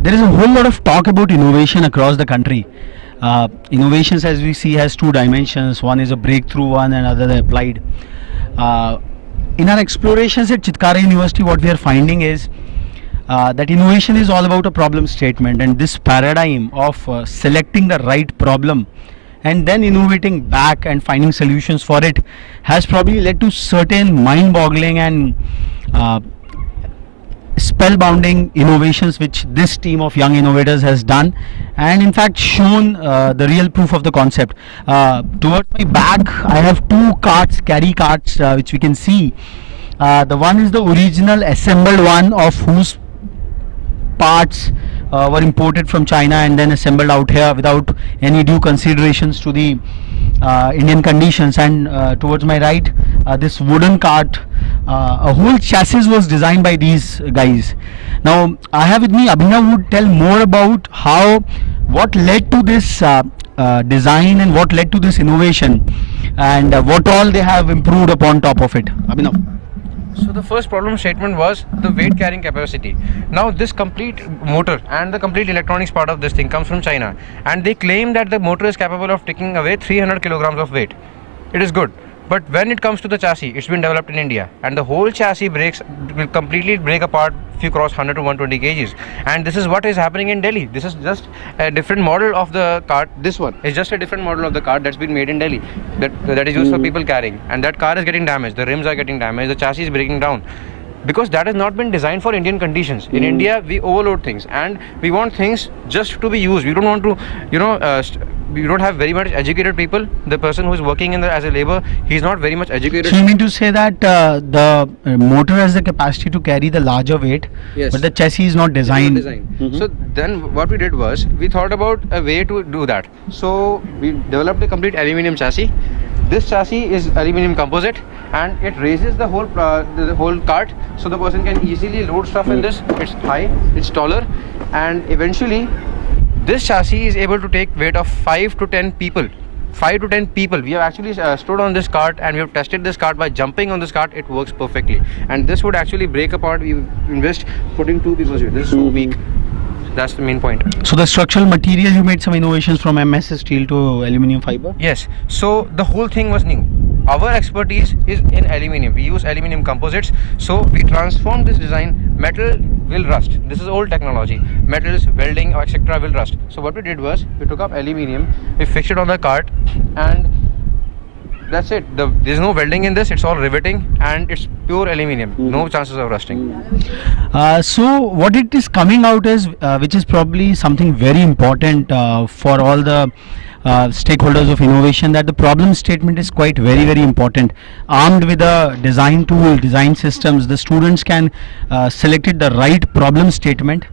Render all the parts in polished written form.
There is a whole lot of talk about innovation across the country. Innovations, as we see, has two dimensions. One is a breakthrough one and other the applied. In our explorations at Chitkara University, what we are finding is that innovation is all about a problem statement, and this paradigm of selecting the right problem and then innovating back and finding solutions for it has probably led to certain mind-boggling and spellbounding innovations which this team of young innovators has done, and in fact shown the real proof of the concept. Towards my back I have two carts, carry carts, which we can see. The one is the original assembled one, of whose parts were imported from China and then assembled out here without any due considerations to the Indian conditions. And towards my right, this wooden cart, a whole chassis was designed by these guys. Now I have with me Abhinav, who would tell more about what led to this design and what led to this innovation, and what all they have improved upon top of it. Abhinav. So the first problem statement was the weight carrying capacity. Now this complete motor and the complete electronics part of this thing comes from China, and they claim that the motor is capable of taking away 300 kilograms of weight. It is good, but when it comes to the chassis, it's been developed in India, and the whole chassis will completely break apart if you cross 100 to 120 kgs. And this is what is happening in Delhi. This is just a different model of the cart. This one is just a different model of the cart that's been made in Delhi, that is used for people carrying, and that car is getting damaged, the rims are getting damaged, the chassis is breaking down, because that has not been designed for Indian conditions. In India, we overload things, and we want things just to be used. We don't want to, we don't have very much educated people. The person who is working as a labor, he's not very much educated. So you mean to say that the motor has the capacity to carry the larger weight, yes, but the chassis is not designed. So then what we did was, we thought about a way to do that. So we developed a complete aluminium chassis. This chassis is aluminium composite, and it raises the whole cart, so the person can easily load stuff in this. It's high, it's taller, and eventually this chassis is able to take weight of 5 to 10 people. 5 to 10 people. We have actually stood on this cart and we have tested this cart. By jumping on this cart, it works perfectly, and this would actually break apart. We invest putting 2 people's weight. This is so weak. That's the main point. So the structural material, you made some innovations from MS steel to aluminum fiber? Yes. So the whole thing was new. Our expertise is in aluminium. We use aluminium composites. So we transformed this design. Metal will rust. This is old technology. Metals, welding, etc. will rust. So what we did was, we took up aluminium, we fixed it on the cart, and that's it. There's no welding in this. It's all riveting, and it's pure aluminium. No chances of rusting. So what it is coming out is, which is probably something very important for all the stakeholders of innovation, that the problem statement is quite very important. Armed with a design tool, design systems, the students can selected the right problem statement.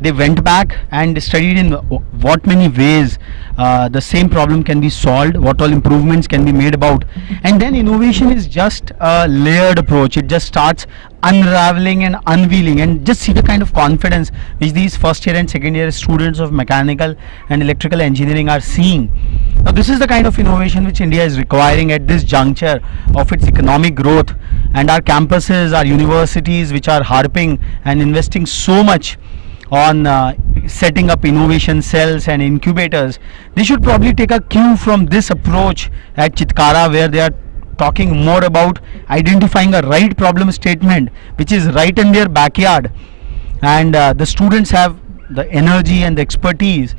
They went back and studied in what many ways the same problem can be solved, what all improvements can be made about, and then innovation is just a layered approach. It just starts unraveling and unveiling, and just see the kind of confidence which these first year and second year students of mechanical and electrical engineering are seeing. Now this is the kind of innovation which India is requiring at this juncture of its economic growth, and our campuses, our universities, which are harping and investing so much on setting up innovation cells and incubators, they should probably take a cue from this approach at Chitkara, where they are talking more about identifying a right problem statement which is right in their backyard, and the students have the energy and the expertise.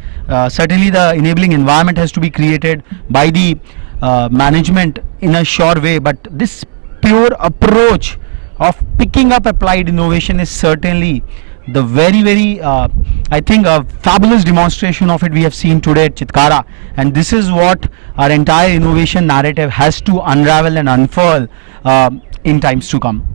Certainly the enabling environment has to be created by the management in a sure way, but this pure approach of picking up applied innovation is certainly the very I think a fabulous demonstration of it we have seen today at Chitkara, and this is what our entire innovation narrative has to unravel and unfurl in times to come.